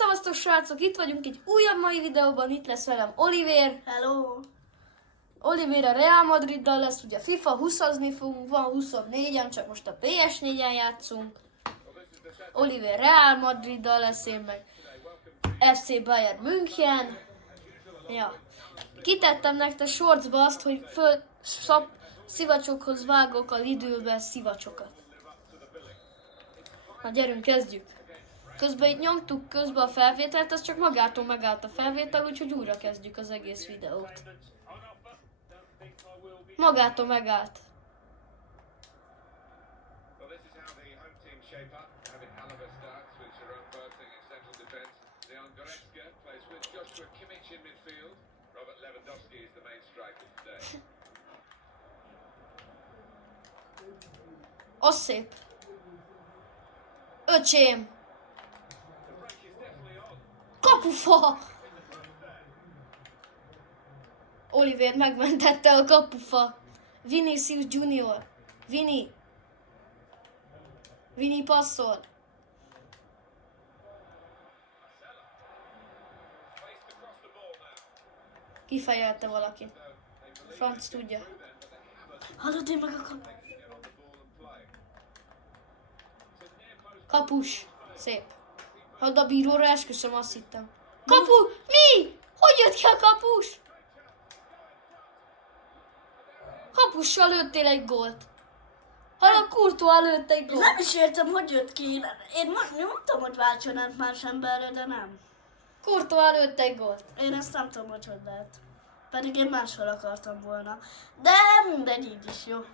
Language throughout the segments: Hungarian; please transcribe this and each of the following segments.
Szevasztok srácok, itt vagyunk egy újabb mai videóban, itt lesz velem Oliver. Hello! Oliver a Real Madriddal lesz, ugye FIFA 20-azni fogunk, van 24-en, csak most a PS4-en játszunk. Oliver Real Madriddal lesz, én meg FC Bayern München. Ja. Kitettem nektek shortsba azt, hogy szivacsokhoz vágok a Lidlbe szivacsokat. Na gyerünk, kezdjük! Közben itt nyomtuk közben a felvételt, ez csak magától megállt a felvétel, úgyhogy újra kezdjük az egész videót. Magától megállt. Az szép. Öcsém! Kapufa! Oliver megmentette a kapufa. Vinicius Junior. Vini passzol. Kifejelte valaki. Franc tudja. Hallod, én meg a Kapus. Szép. Hadd a bíróra, esküszöm, azt hittem. Kapu! Mi? Hogy jött ki a kapus? Kapussal lőttél egy gólt. A Courtois lőtt egy gólt. Nem is értem, hogy jött ki. Én mondtam, hogy váltson át más emberre, de nem. Courtois lőtt egy gólt. Én ezt nem tudom, hogy lehet. Pedig én máshol akartam volna. De mindegy, így is jó.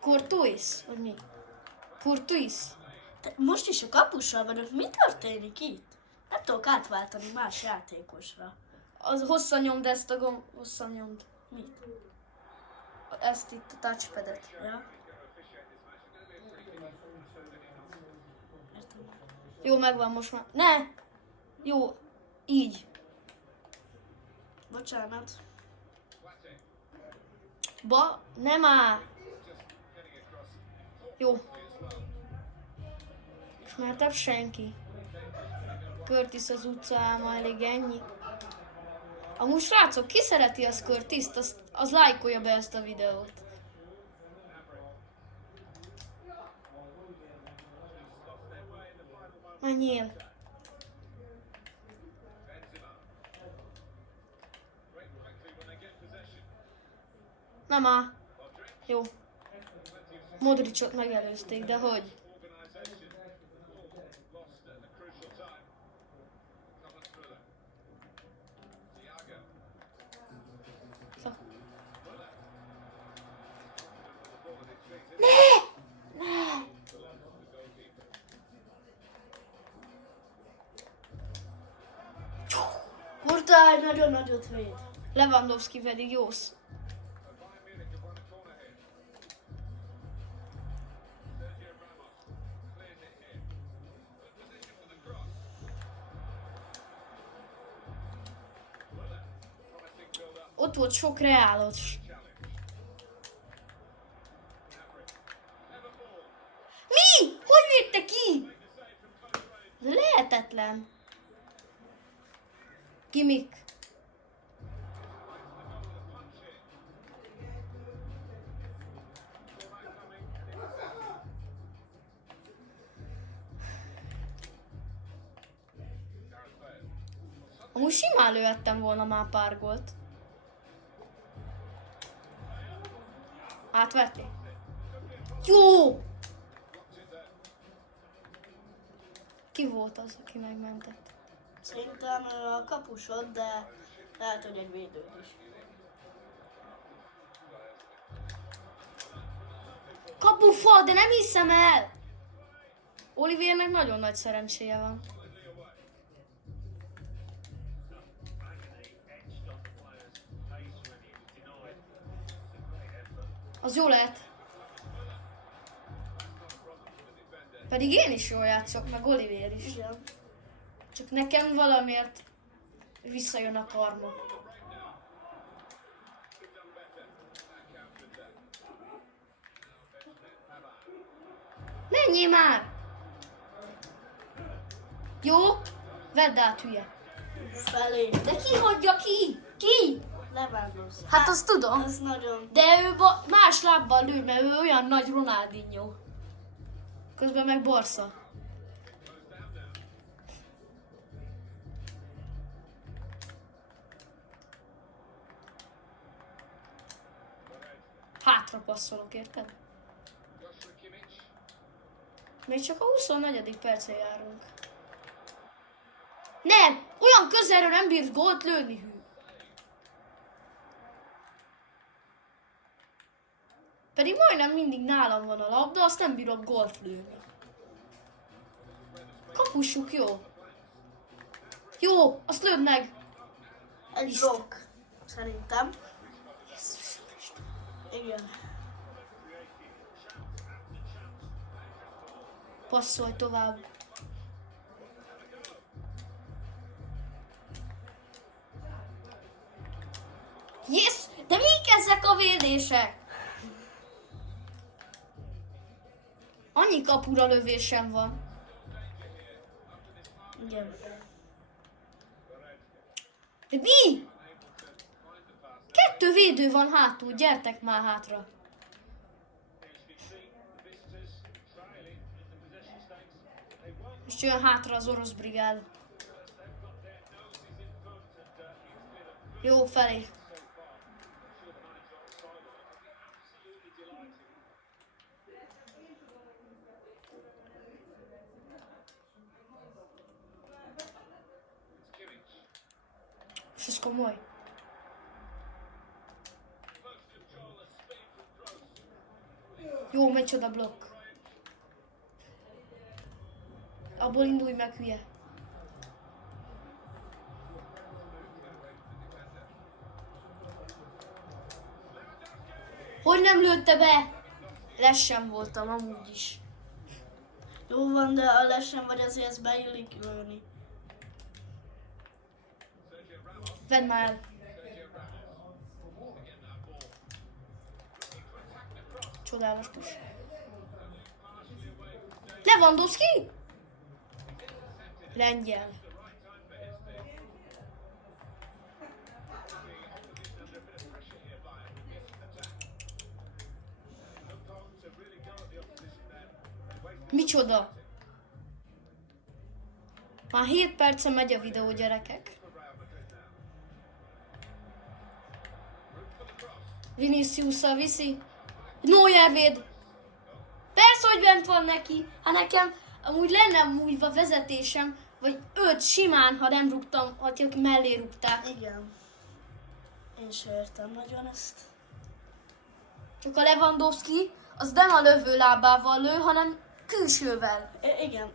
Courtois? Vagy mi? Courtois? De most is a kapussal vagyok. Mi történik itt? Nem tudok átváltani más játékosra. Az hosszan nyomd ezt a gomb... Hosszan nyomd. Mit? Ezt itt, a touchpadet. Ja. Jó, megvan most már. Ne! Jó, így. Bocsánat. Nem áll. Jó. És már több senki. Curtis az utcán, ma elég ennyi. Amúgy srácok, ki szereti az Curtist, az lájkolja be ezt a videót. Menjél. Nem áll. Jó. Modricot megelőzték, de hogy? Kurtál nagyon nagyot véd. Lewandowski pedig jósz. Ott volt sok reálos. Mi? Hogy védte ki? Ez lehetetlen. Kimik? Amúgy simán lőhettem volna már pár gólt. Átverti? Jó! Ki volt az, aki megmentett? Szerintem a kapusod, de lehet, hogy egy védő is. Kapufa, de nem hiszem el! Oliviernek nagyon nagy szerencséje van. Az jó lehet. Pedig én is jól játszok, meg Olivier is. Igen. Csak nekem valamiért visszajön a karma. Menjél már! Jó? Vedd át, hülye. Felé. De ki hagyja ki? Ki? Lewandowski. Hát azt tudom. Az nagyon... De ő más lábbal lő, mert ő olyan nagy Ronaldinho. Közben meg Barca. Hátra passzolok, érted? Még csak a 24. percen járunk. Nem! Olyan közelről nem bírt gólt lőni, hű. Pedig majdnem mindig nálam van a labda, azt nem bírok gólt lőni. Kapussuk, jó. Jó, azt lőd meg. Egy blokk. Szerintem. Igen. Passzolj tovább. Yes! De mik ezek a védések? Annyi kapura lövésem van. Igen. De mi? 2 védő van hátul, gyertek már hátra. És jön hátra az orosz brigád. Jó, felé. És ez komoly. Jó, micsoda blokk. Abból indulj meg, hülye. Hogy nem lőtte be? Lesen voltam amúgy is. Jó van, de a lesen vagy azért ezt beillik lőni. Vedd már. Csodálatos. Lewandowski? Lengyel. Micsoda? Már 7 perce megy a videó, gyerekek. Vinicius-szal viszi. Neuer véd. Persze, hogy bent van neki. Hát nekem amúgy lenne múlva vezetésem, vagy 5 simán, ha nem rúgtam, akik mellé rúgták. Igen. Én sem értem nagyon ezt. Csak a Lewandowski, az nem a lövő lábával lő, hanem külsővel. Igen.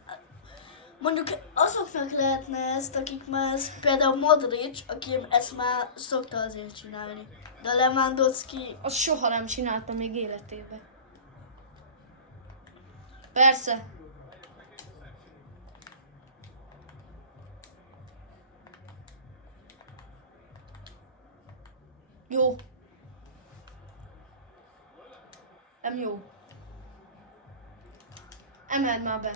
Mondjuk azoknak lehetne ezt, akik már ezt, például Modric, aki ezt már szokta azért csinálni. De Lewandowski, Azt soha nem csinálta még életében. Persze. Jó. Nem jó. Emeld már be.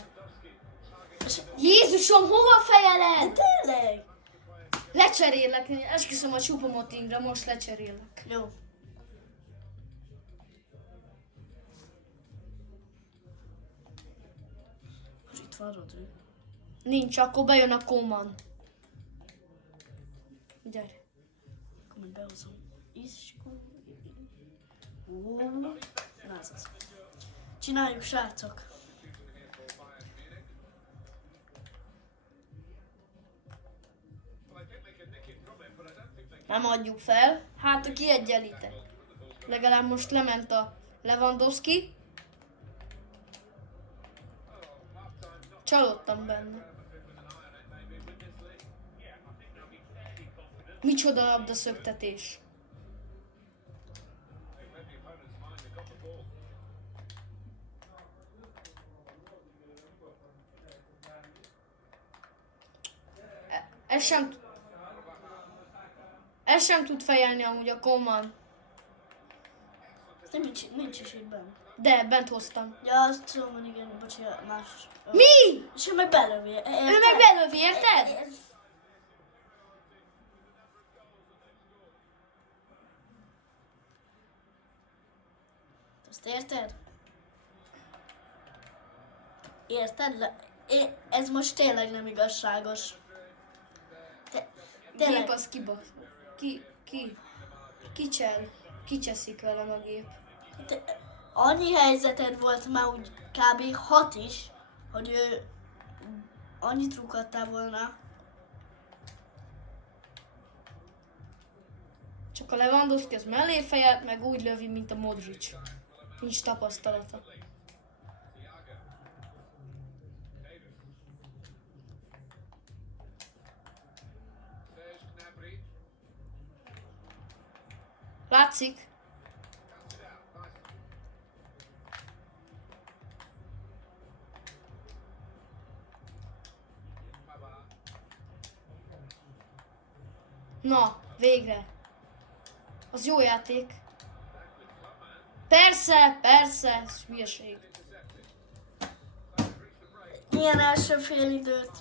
Jézusom, hova fejeled? tényleg? Lecserélek, esküszöm a Choupo-Motingre, most lecserélek. Jó. Most itt van Rodri. Nincs, akkor bejön a Koman. Gyere. Akkor majd behozom. Iskó. Na ez az. Csináljuk, srácok. Nem adjuk fel. Hát a kiegyenlítek. Legalább most lement a Lewandowski. Csalódtam benne. Micsoda labdaszöktetés. Ez sem tud fejelni amúgy a Koman. Nincs is itt bent. De, bent hoztam. Ja, azt tudom, hogy igen, bocsánat, más. Mi? És ő meg belövi. Ő meg belövi, érted? Ezt érted? Érted? Ez most tényleg nem igazságos. Tényleg. Gép az kicseszik velem a gép. Annyi helyzeted volt már úgy kb. 6 is, hogy ő annyit rúghattál volna. Csak a Lewandowski az mellé fejelt, meg úgy lövi, mint a Modric. Nincs tapasztalata. Látszik? Na, végre. Az jó játék. Persze, ez hülyeség. Milyen első félidőt?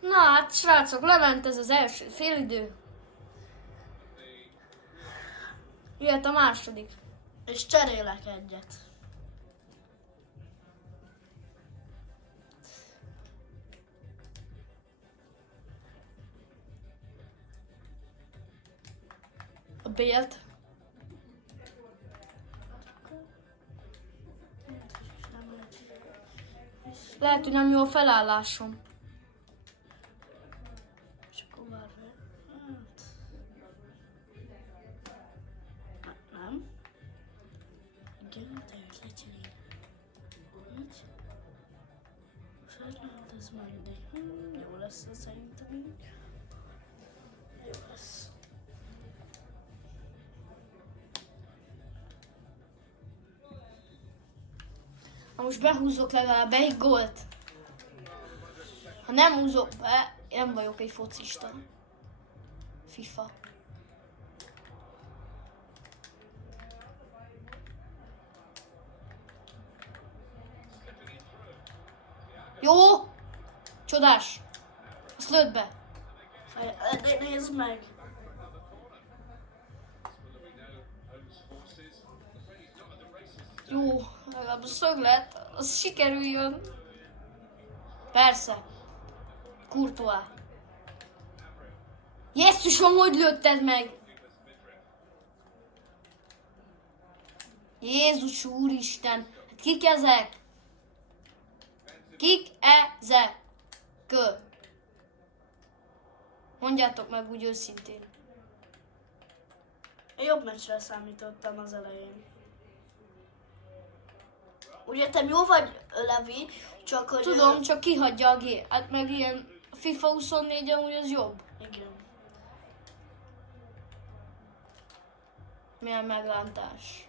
Na hát, srácok, lement ez az első félidő. Jöhet a második. És cserélek egyet. A Bélt. Lehet, hogy nem jó a felállásom. És akkor várj. Nem. Igen, de őt lecserélem. Így. Fernandez mindegy. Jó lesz ez szerintem így. Jó lesz. Ha most behúzok legalább egy gólt. Ha nem húzok be, nem vagyok egy focista. FIFA. Jó! Csodás! Azt lőtt be. Nézd meg! Jó, legalább a szöglet, az sikerüljön. Persze. Courtois. Jesszusom, hogy lőtted meg? Jézus úristen, hát kik ezek? Kik ezek? Mondjátok meg úgy őszintén. Jobb meccsre számítottam az elején. Ugye te jó vagy, Levi, csak hogy... Tudom, csak kihagyja a gép. Hát meg ilyen FIFA 24 amúgy az jobb. Igen. Milyen meglántás.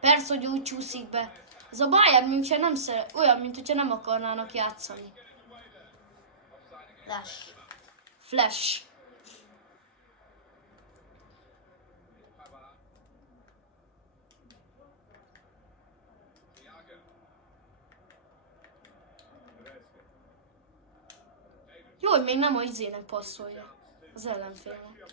Persze, hogy úgy csúszik be. Ez a Bayern München nem szeret, olyan, mint hogyha nem akarnának játszani. Flash. Jó, hogy még nem a izének passzolja. Az ellenfélnek.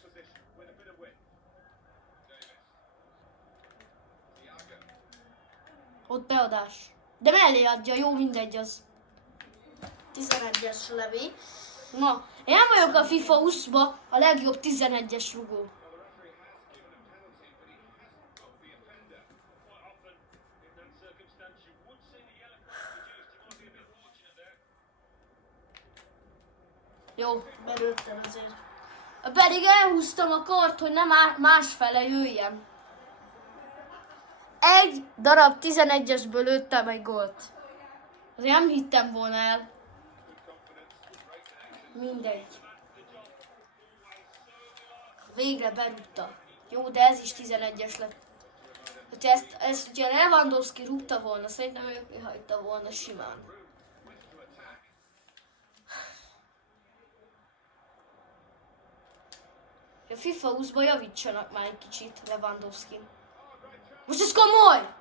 Ott beadás. De mellé adja, jó, mindegy az. 11-es Levi. Na, én vagyok a FIFA 20-ba a legjobb 11-es rugó. Jó. Belőttem azért. Pedig elhúztam a kart, hogy nem másfele jöjjem. Egy darab 11-esből lőttem egy gólt. Azért nem hittem volna el. Mindegy. Végre berúgta. Jó, de ez is 11-es lett. Hogyha ezt ugye Lewandowski rúgta volna, szerintem ő hagyta volna simán. A FIFA 20-ban javítsanak már egy kicsit Lewandowski-n. Most ez komoly!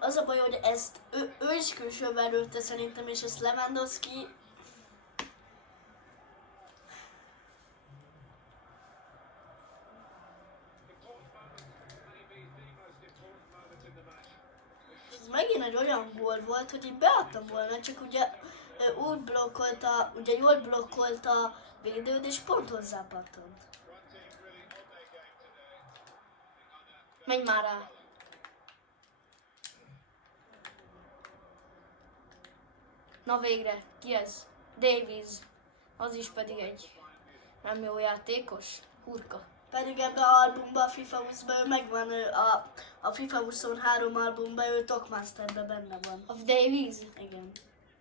Az a baj, hogy ezt ő is külsőben lőtte szerintem, és ezt Lewandowski ez megint egy olyan gól volt, hogy így beadtam volna, csak ugye úgy blokkolta, ugye jól blokkolta a védőd, és pont hozzá pattant. Menj már rá! Na végre, ki ez? Davies. Az is pedig egy nem jó játékos. Hurka. Pedig ebben az albumban, a FIFA 20-ban ő megvan, a FIFA 23 albumban ő Talkmasterben benne van. A Davies? Igen.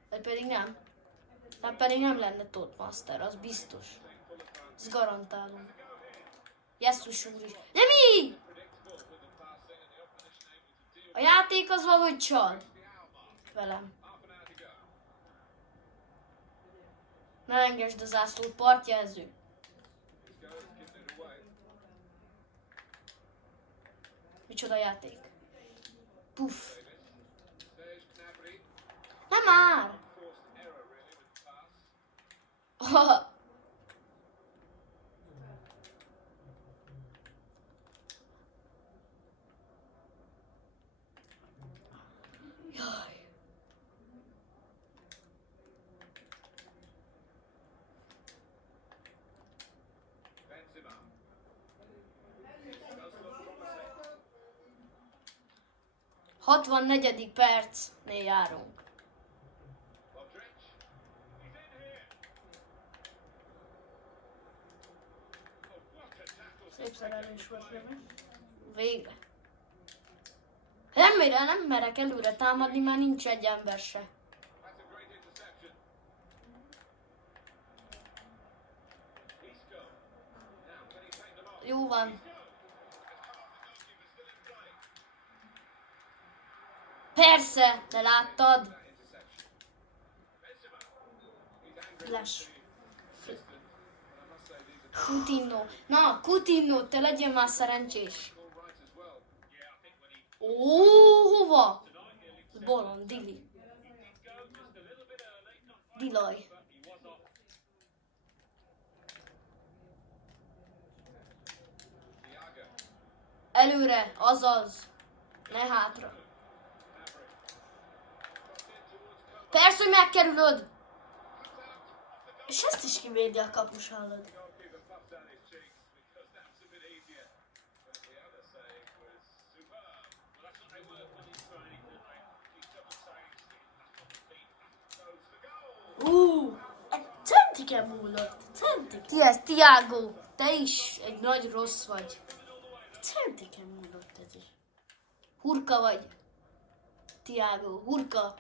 Vagy pedig nem? Hát pedig nem lenne Toadmaster, az biztos. Ezt garantálom. Jesszus úr is. De mi? A játék az valahogy csal. Velem. Ne engedjed a zászlót, partjelző. Micsoda játék. Puff. Nem már! Jaj. Hatvannegyedik percnél járunk. Szép szerelés volt, nem? Végre. Nem merek előre támadni, mert nincs egy ember se. Jó van. Persze, te láttad. Flash. Coutinho. Na, Coutinho, te legyél már szerencsés. Ó, hova? Bolond, Dili. Dilaj. Előre, azaz. Ne hátra. Persze, hogy megkerülöd. És ezt is kivédi a kapus, hallod? Egy centiken múlott. Centik. Ki ez? Thiago. Te is egy nagy rossz vagy. Centiken múlott ez is. Hurka vagy. Thiago, hurka.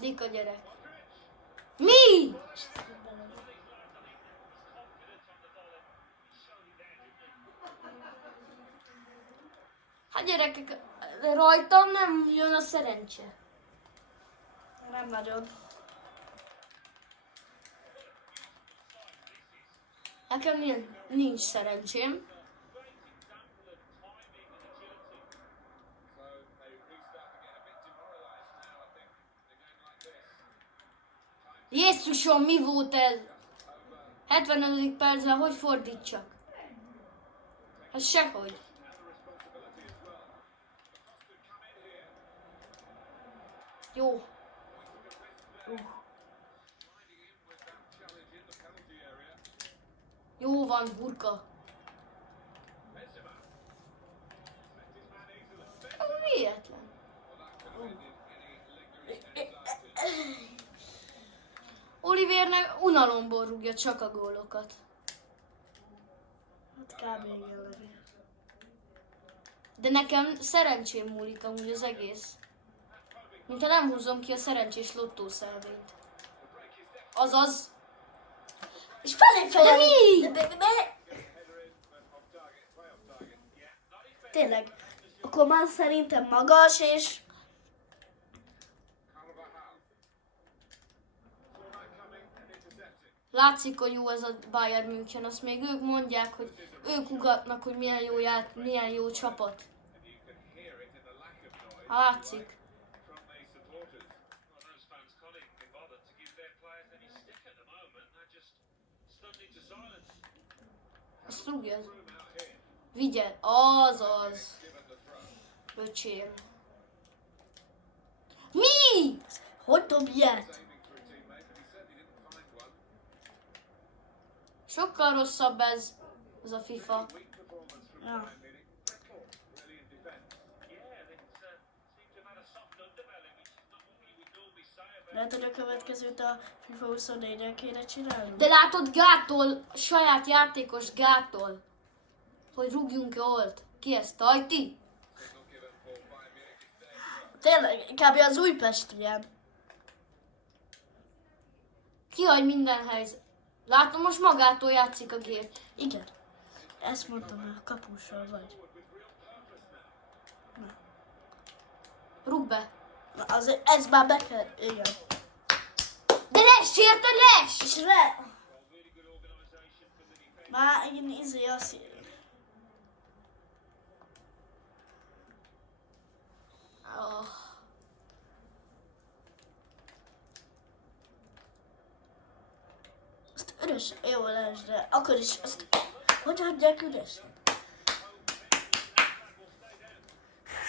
Dika gyerek. Mi? Hát gyerekek, rajtam nem jön a szerencse. Nem nagyon. Nekem nincs szerencsém. Jézusom, mi volt ez? 75. percben hogy fordítsak? Hát sehogy. Jó. Jó van, burka. Véletlen. Olivérnek unalomból rúgja csak a gólokat. Hát kb. Igen. De nekem szerencsém múlik amúgy az egész. Mintha nem húzom ki a szerencsés lottószelvényt. Azaz. És felé De fejlődni. mi? Tényleg. Akkor már szerintem magas, és Látszik, hogy jó ez a Bayern München, azt még ők mondják, hogy ők ugatnak, hogy milyen jó csapat. Látszik. Azt rúgjad. Vigyed. Azaz. Öcsém. Mi? hogy dob ilyet? Sokkal rosszabb ez a FIFA. Ja. Lehet, hogy a következőt a FIFA 24-re kéne csinálni? De látod, gátol, saját játékos gátol, hogy rúgjunk gólt. Ki ez, Tajti? Tényleg, kb. Az Újpest ilyen. Kihagy minden helyzet. Látom, most magától játszik a gép. Igen. Ezt mondtam, a kapussal vagy. Rúg be. Na, azért ez már be kell, igen. De les, érted, les! És le... Már én azt írja. Oh. Azt üres, jó lesz, de akkor is azt... Hogy hagyják üres?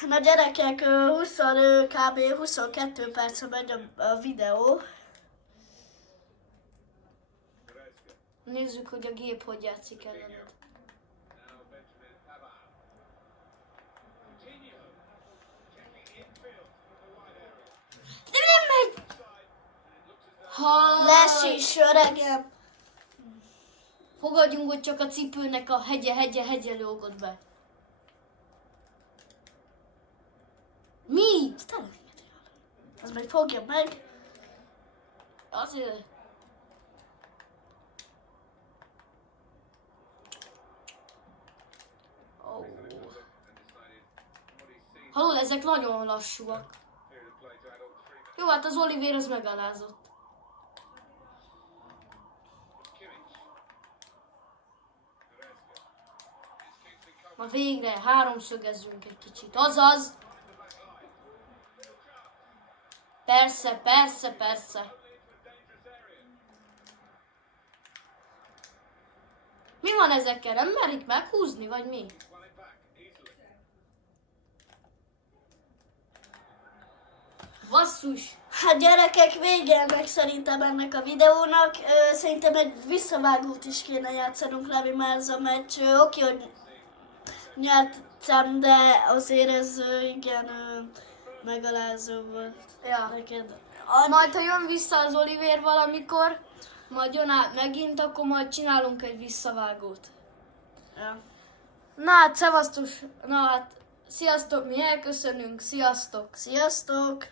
Na gyerekek, 20, kb. 22 percre megy a videó. Nézzük, hogy a gép hogy játszik ellened. De nem megy! Ha... Lesz is, öregem. Fogadjunk, hogy csak a cipőnek a hegye lógott be. Mi? Az tényleg az meg fogja meg. Azért... Oh. Hallod, ezek nagyon lassúak. Jó, hát az Olivér az megalázott. Na végre, háromszögezzünk egy kicsit. Azaz! Persze, persze, persze. Mi van ezekkel? Nem merik meghúzni, vagy mi? Basszus! Hát gyerekek, vége ennek szerintem ennek a videónak. Szerintem egy visszavágót is kéne játszanunk, Levi, már ez a meccs. Oké, hogy nyertem, de azért ez igen megalázó volt. Ja. Neked. Majd, ha jön vissza az Olivér valamikor, majd jön át megint, akkor majd csinálunk egy visszavágót. Ja. Na hát, szevasztus! Na hát, sziasztok, mi elköszönünk, sziasztok! Sziasztok!